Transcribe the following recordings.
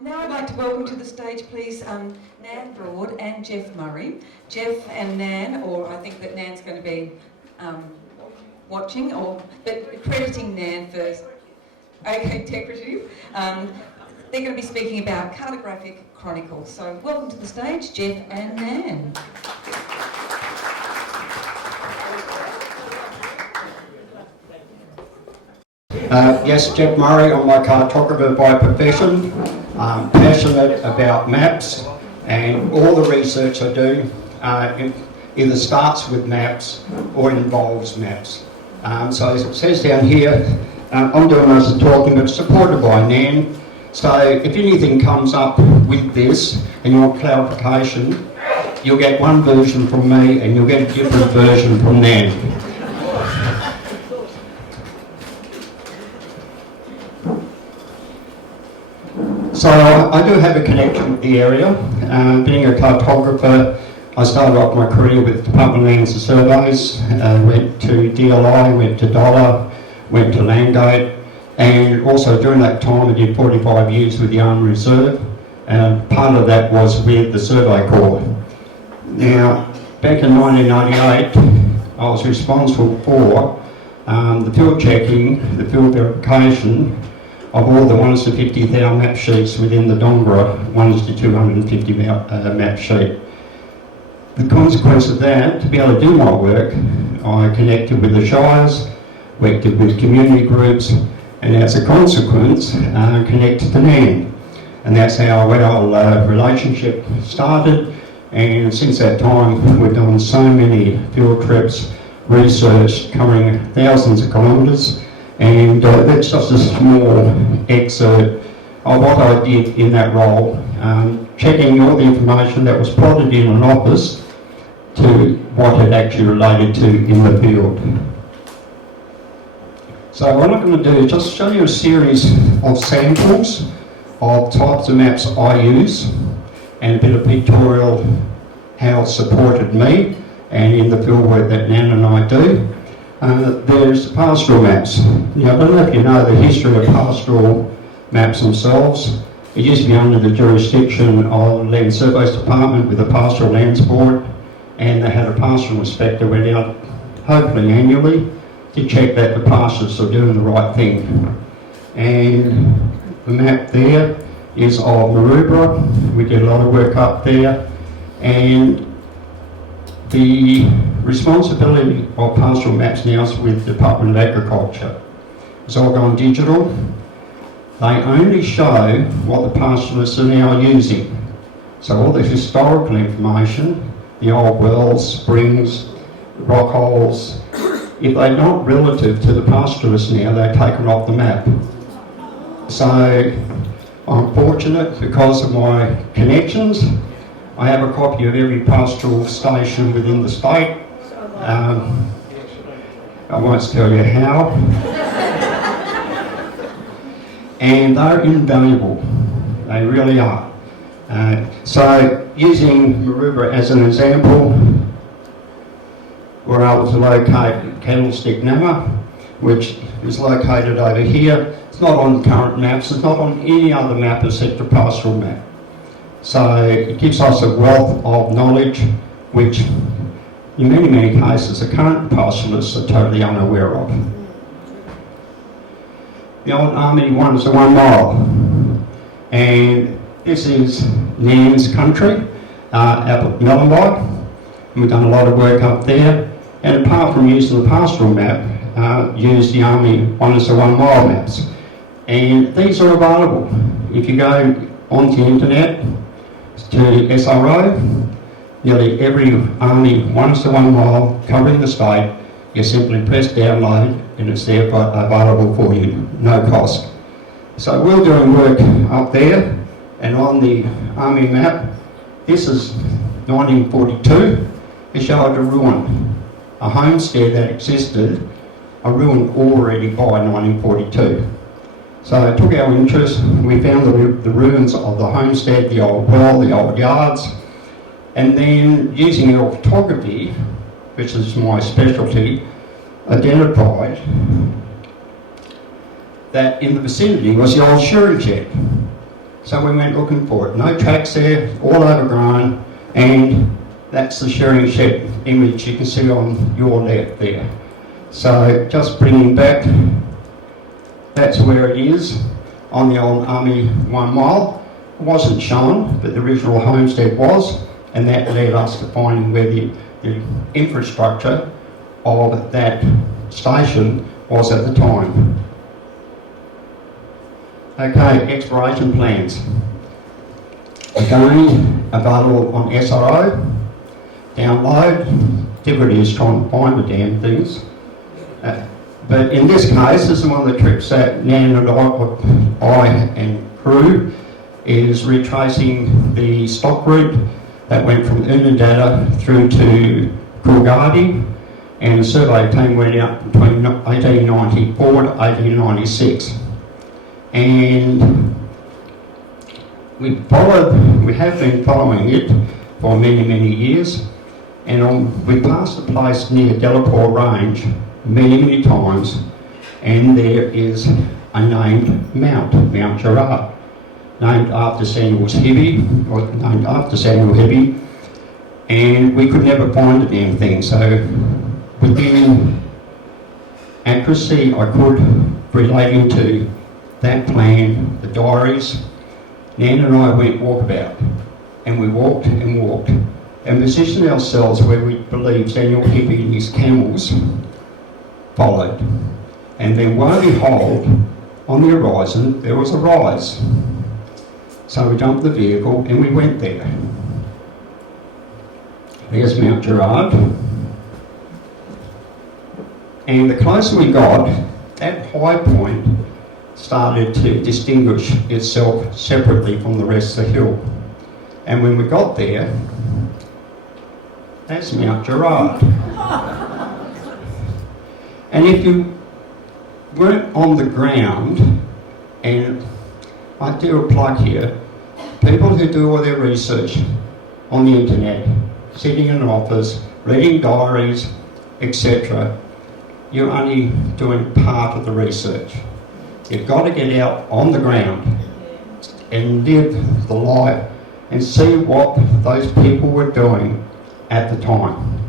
Now I'd like to welcome to the stage, please, Nan Broad and Jeff Murray. Jeff and Nan, or I think that Nan's going to be watching, but crediting Nan first. Okay, decorative. They're going to be speaking about Cartographic Chronicles. So welcome to the stage, Jeff and Nan. Yes, Jeff Murray. I'm a cartographer by profession. I'm passionate about maps, and all the research I do either starts with maps or involves maps. So as it says down here, I'm doing most of the talking, but supported by Nan. So if anything comes up with this and you want clarification, you'll get one version from me and you'll get a different version from Nan. So I do have a connection with the area. Being a cartographer, I started off my career with Department of Lands and Surveys, went to DLI, went to Dollar, went to Landgate, and also during that time I did 45 years with the Army Reserve, and part of that was with the Survey Corps. Now, back in 1998, I was responsible for the field checking, the field verification of all the 1 to 50,000 map sheets within the Dongra 1 to 250 map sheet. The consequence of that, to be able to do my work, I connected with the shires, worked with community groups, and as a consequence, connected to Nan. And that's how our relationship started, and since that time we've done so many field trips, research covering thousands of kilometres. And that's just a small excerpt of what I did in that role, checking all the information that was plotted in an office to what it actually related to in the field. So what I'm going to do is just show you a series of samples of types of maps I use and a bit of pictorial how it supported me and in the field work that Nan and I do. There's pastoral maps. Now, I don't know if you know the history of pastoral maps themselves. It used to be under the jurisdiction of the Land Surveys Department with the Pastoral Lands Board, and they had a pastoral inspector went out, hopefully annually, to check that the pastures are doing the right thing. And the map there is of Maroubra. We did a lot of work up there, and the responsibility of pastoral maps now is with the Department of Agriculture. It's all gone digital. They only show what the pastoralists are now using. So all the historical information, the old wells, springs, rock holes, if they're not relative to the pastoralists now, they're taken off the map. So I'm fortunate because of my connections. I have a copy of every pastoral station within the state. I won't tell you how. And they're invaluable. They really are. So using Maroubra as an example, we're able to locate Candlestick Nama, which is located over here. It's not on current maps, it's not on any other map except the pastoral map. So it gives us a wealth of knowledge which in many cases the current pastoralists are totally unaware of. The old Army 1 to 1 mile, and this is Nan's country, up at Melonby. We've done a lot of work up there, and apart from using the pastoral map, use the Army 1 to 1 mile maps. And these are available. If you go onto the internet to SRO, nearly every Army 1 to 1 mile covering the state, you simply press download and it's there available for you, no cost. So we're doing work up there, and on the Army map, this is 1942. It showed a ruin, a homestead that existed, a ruin already by 1942. So it took our interest. We found the ruins of the homestead, the old well, the old yards, and then using our photography, which is my specialty, identified that in the vicinity was the old shearing shed. So we went looking for it. No tracks there, all overgrown, and that's the shearing shed image you can see on your left there. So just bringing back, that's where it is on the old Army 1 mile. It wasn't shown, but the original homestead was, and that led us to finding where the infrastructure of that station was at the time. Okay, exploration plans. Again, available on SRO. Download. Difficulty is trying to find the damn things. But in this case, this is one of the trips that Nan and I and crew is retracing the stock route that went from Unadilla through to Coolgardie, and the survey team went out between 1894 to 1896. And we have been following it for many, many years, and we passed a place near Delaporte Range many times, and there is a named Mount Gerard, named after Samuel Heavy, and we could never find the damn thing. So within accuracy I could relating to that plan, the diaries, Nan and I went walkabout, and we walked and positioned ourselves where we believed Samuel Heavy and his camels followed. And then lo and behold, on the horizon there was a rise. So we jumped the vehicle and we went there. There's Mount Gerard. And the closer we got, that high point started to distinguish itself separately from the rest of the hill. And when we got there, that's Mount Gerard. And if you weren't on the ground, and I do a plug here, people who do all their research on the internet, sitting in an office, reading diaries, etc., you're only doing part of the research. You've got to get out on the ground and live the life and see what those people were doing at the time.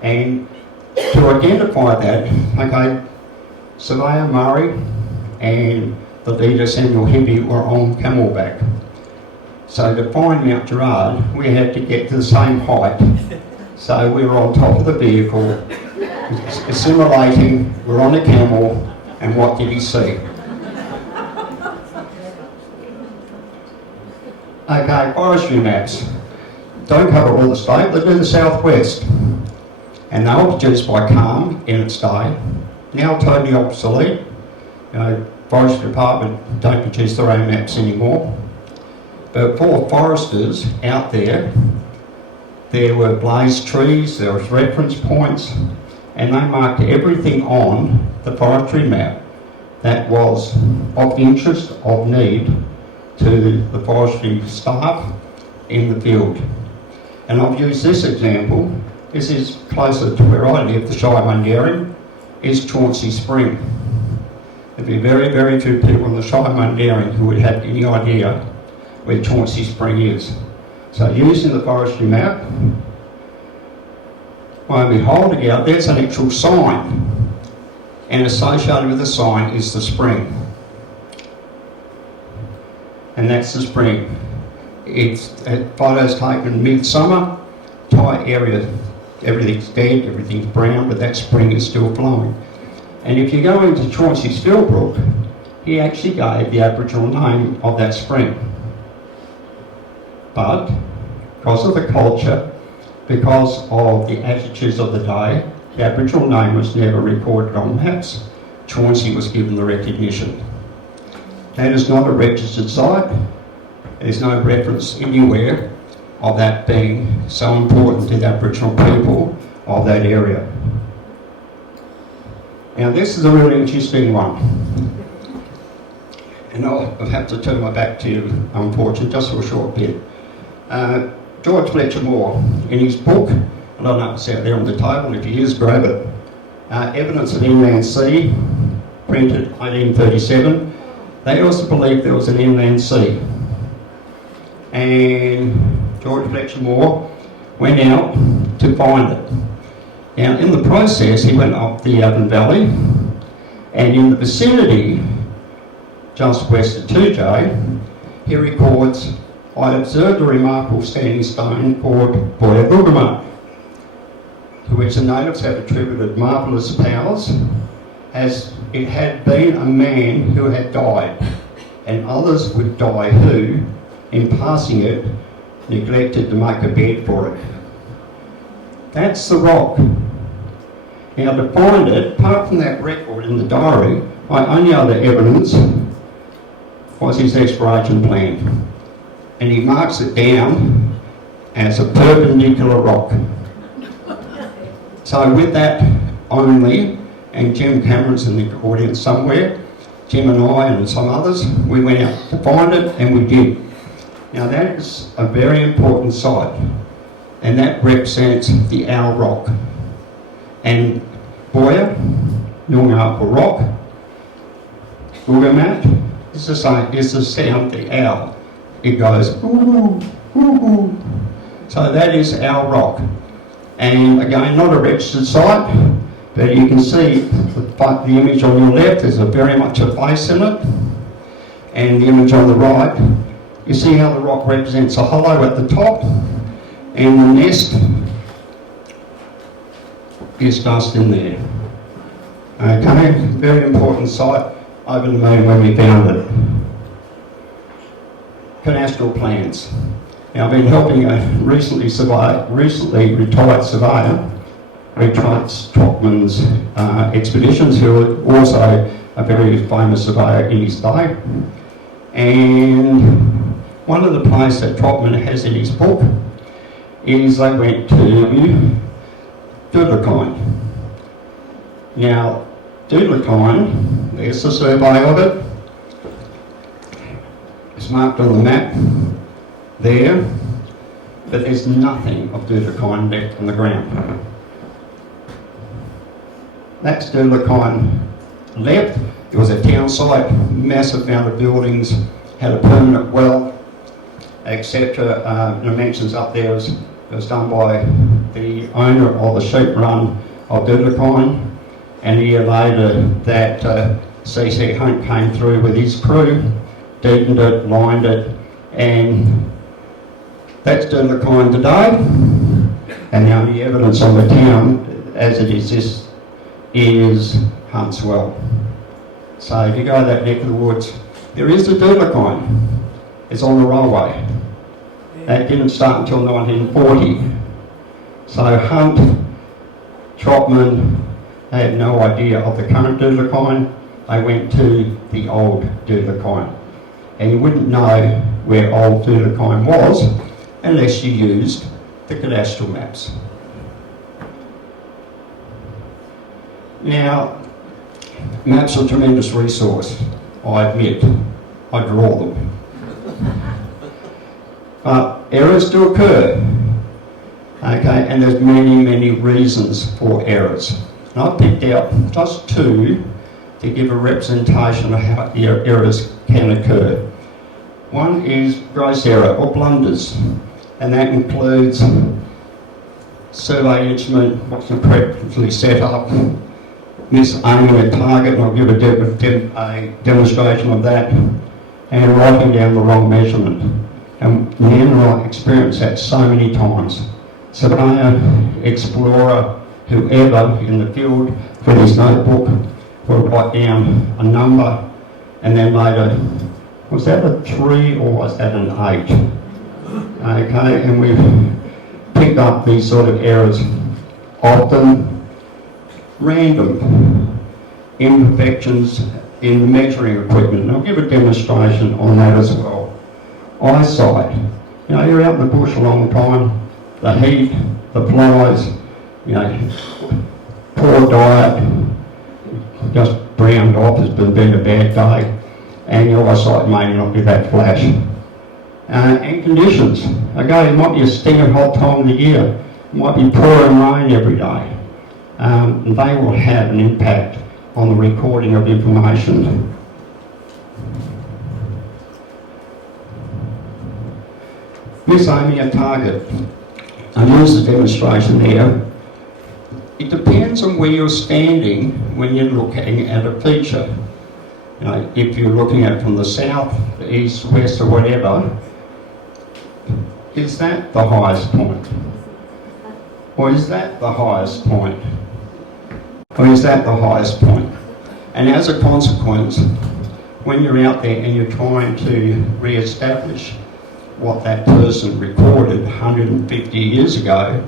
And to identify that, okay, Surveyor Murray and the leader Samuel Heavy were on camelback. So to find Mount Gerard, we had to get to the same height. So we were on top of the vehicle, assimilating, we're on a camel, and what did he see? Okay, forestry maps. Don't cover all the state, they do the southwest. And they were produced by Calm in its day, now totally obsolete. You know, Forestry Department don't produce their own maps anymore. But for foresters out there, there were blazed trees, there was reference points, and they marked everything on the forestry map that was of interest, of need to the forestry staff in the field. And I've used this example. This is closer to where I live, the Shire Mundaring, is Chauncey Spring. There'd be very few people in the Shire Mundaring who would have any idea where Chauncey Spring is. So using the forestry map, lo and behold, out there's an actual sign, and associated with the sign is the spring. And that's the spring. It's photos taken midsummer, entire area, everything's dead, everything's brown, but that spring is still flowing. And if you go into Chauncey's Fieldbrook, he actually gave the Aboriginal name of that spring. But because of the culture, because of the attitudes of the day, the Aboriginal name was never recorded on maps. Chauncey was given the recognition. That is not a registered site. There's no reference anywhere of that being so important to the Aboriginal people of that area. Now this is a really interesting one. And I'll have to turn my back to you, unfortunately, just for a short bit. George Fletcher Moore, in his book, I don't know if it's out there on the table, if he is, grab it. Evidence of Inland Sea, printed 1837. They also believed there was an inland sea. and George Fletcher Moore went out to find it. Now, in the process, he went up the Avon Valley, and in the vicinity, just west of 2J, he records, I observed a remarkable standing stone called Boya Bugama, to which the natives have attributed marvellous powers, as it had been a man who had died, and others would die who, in passing it, neglected to make a bed for it. That's the rock. Now, to find it, apart from that record in the diary, my only other evidence was his exploration plan. And he marks it down as a perpendicular rock. So with that only, and Jim Cameron's in the audience somewhere, Jim and I and some others, we went out to find it, and we did. Now that is a very important site, and that represents the Owl Rock. And Boya, Noongar Rock, Bugama is the sound, the owl. It goes, ooh, ooh, ooh. So that is Owl Rock. And again, not a registered site, but you can see the image on your left, there's very much a face in it. And the image on the right, you see how the rock represents a hollow at the top, and the nest is just in there. Okay, very important site over the moon when we found it. Cadastral plans. Now, I've been helping a recently retired surveyor, Retrats Trockman's expeditions, who was also a very famous surveyor in his day. And one of the places that Trockman has in his book is they went to Doodlakine. Now, Doodlakine, there's the survey of it. It's marked on the map there, but there's nothing of Doodlakine left on the ground. That's Doodlakine left. It was a town site, massive amount of buildings, had a permanent well, etc. The mentions up there was done by the owner of the sheep run of Doodlakine, and a year later that C.C. Hunt came through with his crew, deepened it, lined it, and that's Doodlakine today. And the only evidence on the town as it exists is Hunt's Well. So if you go that neck of the woods, there is the Doodlakine. It's on the railway. That didn't start until 1940. So Hunt, Trotman, they had no idea of the current Doodlakine. They went to the old Doodlakine. And you wouldn't know where old Doodlakine was unless you used the cadastral maps. Now, maps are a tremendous resource, I admit. I draw them. But errors do occur. Okay, and there's many, many reasons for errors. And I've picked out just two to give a representation of how errors can occur. One is gross error or blunders, and that includes survey instrument wasn't correctly set up, misaiming a target, and I'll give a demonstration of that, and writing down the wrong measurement. And Nan and I experienced that so many times. Surveyor, explorer, whoever in the field for his notebook will write down a number, and then later, was that a 3 or was that an 8? Okay, and we've picked up these sort of errors, often random imperfections in the measuring equipment. And I'll give a demonstration on that as well. Eyesight. You know, you're out in the bush a long time, the heat, the flies, you know, poor diet, just browned off, it's been a bad day, and your eyesight may not be that flash. And conditions. Okay, it might be a stinging hot time of the year, it might be pouring rain every day. They will have an impact on the recording of information. Miss Amy, a target. And here's the demonstration there. It depends on where you're standing when you're looking at a feature. You know, if you're looking at it from the south, the east, west, or whatever, is that the highest point? Or is that the highest point? Or is that the highest point? And as a consequence, when you're out there and you're trying to re-establish what that person recorded 150 years ago,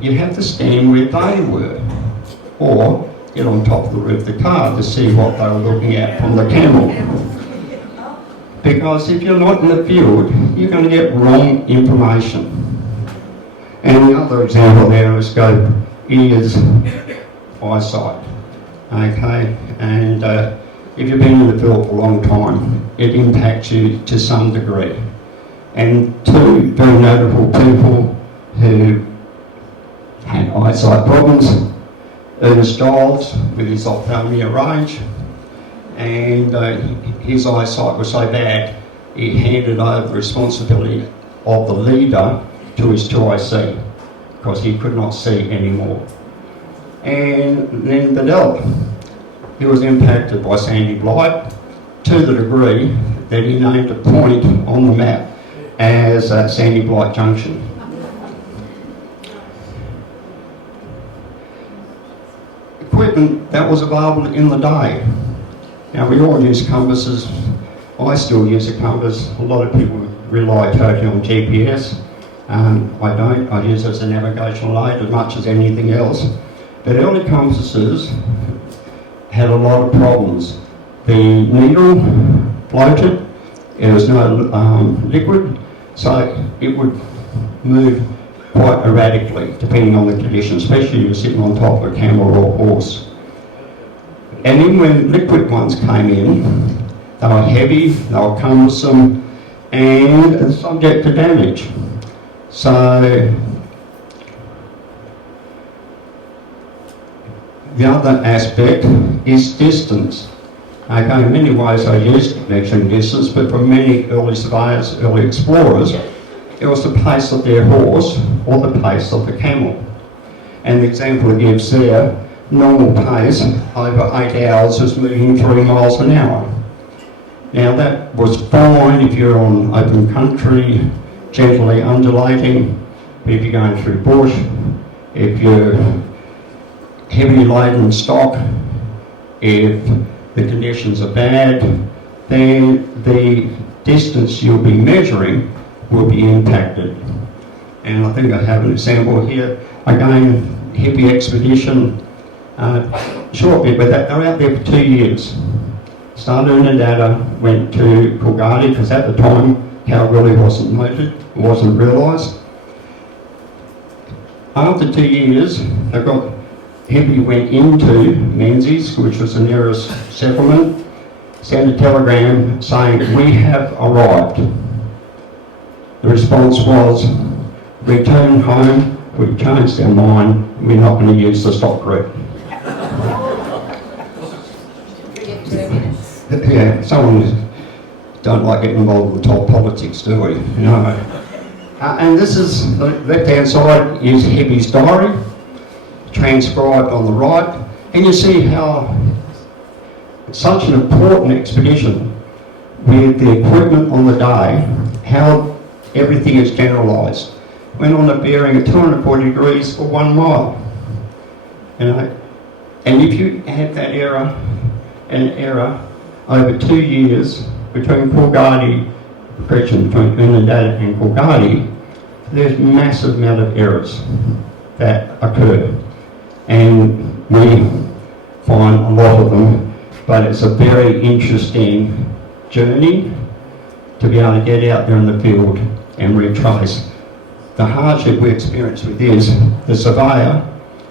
you have to stand where they were, or get on top of the roof of the car to see what they were looking at from the camel. Because if you're not in the field, you're going to get wrong information. And the other example there is eyesight. Okay, and if you've been in the field for a long time, it impacts you to some degree. And two very notable people who had eyesight problems, Ernest Giles with his ophthalmia range, and his eyesight was so bad he handed over the responsibility of the leader to his 2IC because he could not see anymore. And then Bedell, he was impacted by Sandy Blight to the degree that he named a point on the map as Sandy Blight Junction. Equipment that was available in the day. Now we all use compasses. I still use a compass. A lot of people rely totally on GPS. I don't. I use it as a navigational aid as much as anything else. But early compasses had a lot of problems. The needle floated. There was no liquid, so it would move quite erratically depending on the conditions, especially if you're sitting on top of a camel or a horse. And then when liquid ones came in, they were heavy, they were cumbersome, and subject to damage. So the other aspect is distance. Okay, in many ways I used measuring distance, but for many early surveyors, early explorers, it was the pace of their horse or the pace of the camel. And the example it gives there, normal pace over 8 hours is moving 3 miles an hour. Now that was fine if you're on open country, gently undulating, but if you're going through bush, if you're heavily laden stock, if the conditions are bad, then the distance you'll be measuring will be impacted. And I think I have an example here. Again, hippie expedition, short bit, but they're out there for 2 years. Started in Nadada, went to Coolgardie, because at the time Kalgoorlie wasn't noted, wasn't realised. After 2 years, hippie went into Menzies, which was the nearest settlement, sent a telegram saying, "We have arrived." The response was, "Return home, we've changed our mind, we're not going to use the stock route." Yeah, someone don't like getting involved with top politics, do we? You know. And this is, the left-hand side is Hippie's diary, transcribed on the right, and you see how it's such an important expedition with the equipment on the day, how everything is generalised. Went on a bearing at 240 degrees for 1 mile. You know, and if you had that error over 2 years between Coolgardie, between Unadilla and Coolgardie, there's massive amount of errors that occur. And we find a lot of them, but it's a very interesting journey to be able to get out there in the field and retrace. The hardship we experienced with this, the surveyor,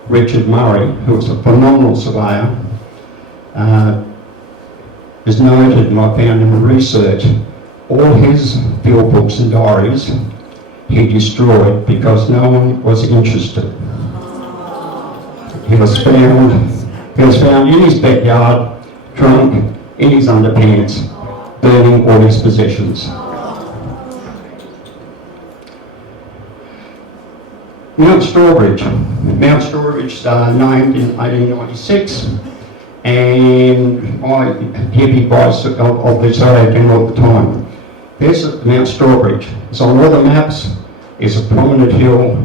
Richard Murray, who was a phenomenal surveyor, is noted, and I found in the research, all his field books and diaries he destroyed because no one was interested. He was found in his backyard, drunk, in his underpants, burning all his possessions. Mount Strawbridge. Mount Strawbridge named in 1896, and I heavy advice of the Australian General at the time. There's Mount Strawbridge. It's on all the maps. It's a prominent hill.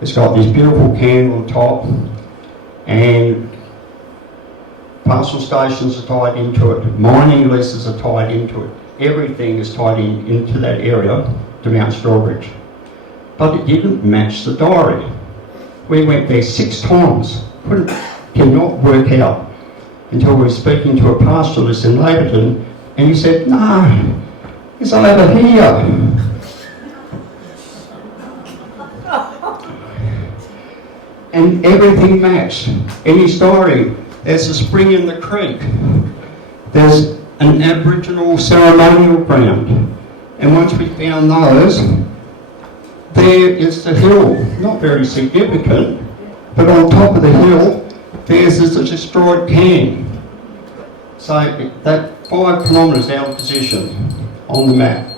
It's got this beautiful cairn on top, and pastoral stations are tied into it. Mining leases are tied into it. Everything is tied into that area to Mount Strawbridge. But it didn't match the diary. We went there 6 times. Cannot work out until we were speaking to a pastoralist in Laverton, and he said, "No, it's over here." And everything matched. In his diary, there's a spring in the creek. There's an Aboriginal ceremonial ground. And once we found those, there is the hill. Not very significant, but on top of the hill, there's this destroyed cairn. So that 5 kilometres out of position on the map.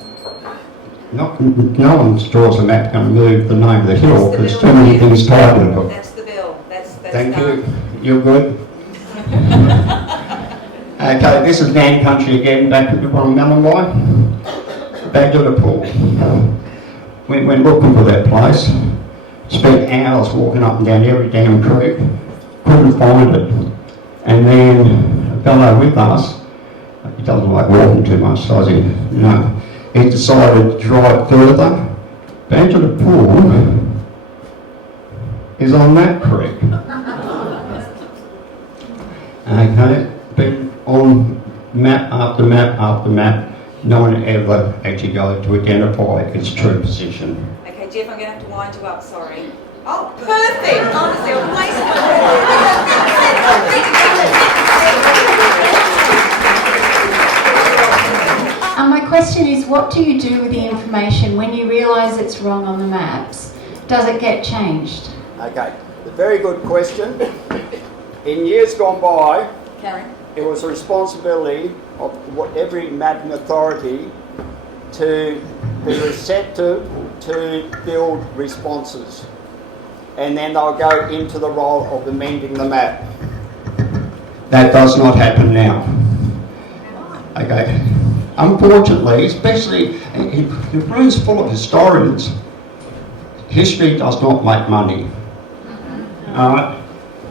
No one draws a map going to move the name of the hill because too many things tied into it. That's the bill. That's Thank done. you. You're good. Okay, this is Nan Country again, back at the Melonby. Back to the pool. Went looking for that place. Spent hours walking up and down every damn creek. Couldn't find it. And then a fellow with us, he doesn't like walking too much, does he? No. He decided to drive further. Back to the pool is on that creek. Okay, been on map after map after map. No one ever actually got to identify its true position. Okay, Jeff, I'm going to have to wind you up, sorry. Oh, perfect! Honestly, My question is, what do you do with the information when you realise it's wrong on the maps? Does it get changed? Okay, a very good question. In years gone by, Karen. it was a responsibility of every mapping authority to be receptive to build responses. And then they'll go into the role of amending the map. That does not happen now. Okay. Unfortunately, especially, the room's full of historians. History does not make money.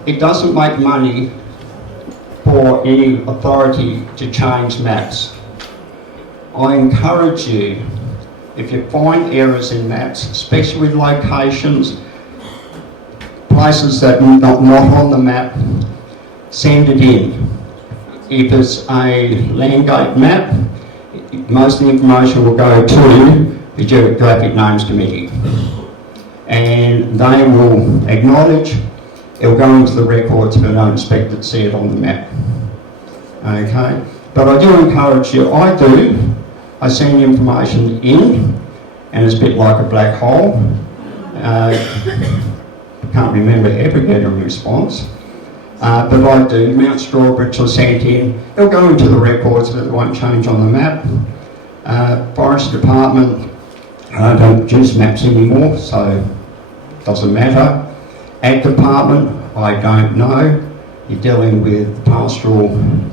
It doesn't make money for any authority to change maps. I encourage you, if you find errors in maps, especially with locations, places that are not on the map, send it in. If it's a Landgate map, most of the information will go to the Geographic Names Committee, and they will acknowledge. It'll go into the records, but I don't expect to see it on the map. Okay, but I do encourage you. I send information in, and it's a bit like a black hole. Can't remember ever getting a response. But I do. Mount Strawbridge was sent in. It'll go into the records, but it won't change on the map. Forest Department don't produce maps anymore, so it doesn't matter. Ag Department, I don't know. You're dealing with pastoral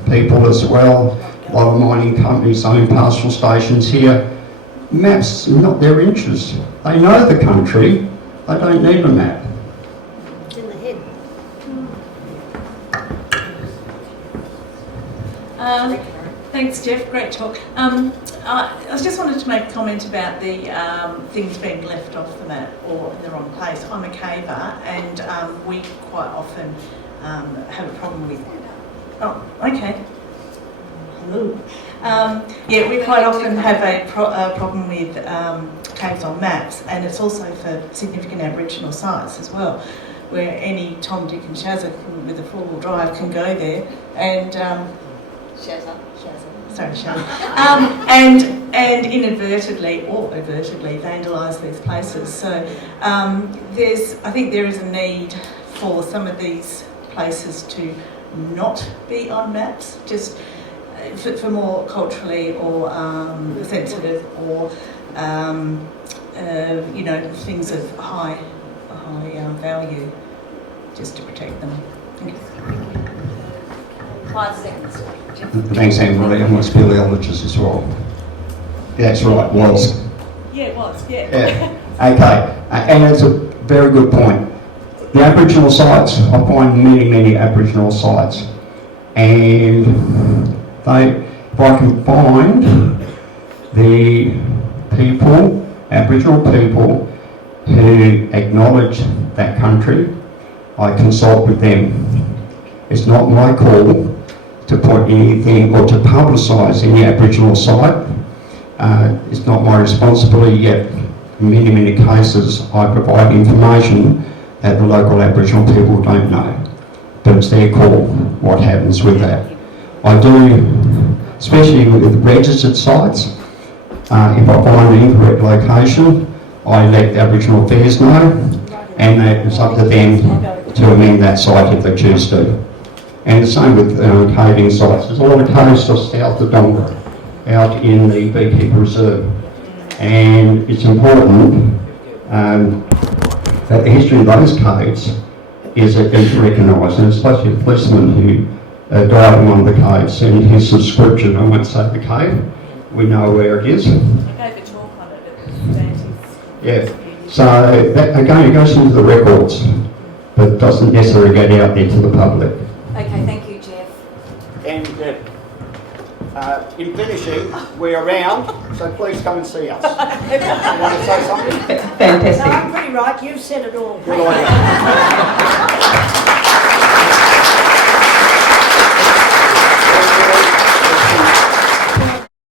people as well. A lot of mining companies own pastoral stations here. Maps are not their interest. They know the country. They don't need a map. It's in the head. Thanks, Jeff. Great talk. I just wanted to make a comment about the things being left off the map or in the wrong place. I'm a caver, and we quite often have a problem with. Oh, okay. Hello. Yeah, we quite often have a problem with caves on maps, and it's also for significant Aboriginal sites as well, where any Tom, Dick and Shazza with a four-wheel drive can go there and and inadvertently or overtly vandalise these places. So I think there is a need for some of these places to not be on maps, just for more culturally or sensitive or things of high high value, just to protect them. Thank you. 5 seconds. Thanks, Anne-Marie. I'm a speleologist as well. That's right, was. Yeah, it was, yeah. Yeah. Okay, and it's a very good point. The Aboriginal sites, I find many Aboriginal sites, and if I can find the people, Aboriginal people, who acknowledge that country, I consult with them. It's not my call to put anything or to publicise any Aboriginal site. It's not my responsibility, yet in many cases I provide information that the local Aboriginal people don't know. But it's their call what happens with that. I do, especially with registered sites, if I find an incorrect location, I let the Aboriginal Affairs know, and it's up to them to amend that site if they choose to. And the same with caving sites. There's a lot of caves just south of Donga, out in the Beekeeper Reserve. And it's important that the history of those caves is recognised, and especially a policeman who died in one of the caves, and his subscription, I won't say the cave, we know where it is. I gave a talk on it at Dante's. Yeah, so that, again, it goes into the records, but doesn't necessarily get out there to the public. Okay, thank you, Jeff. And in finishing, we're around, so please come and see us. You want to say something? Fantastic. No, I'm pretty right. You've said it all. Good idea.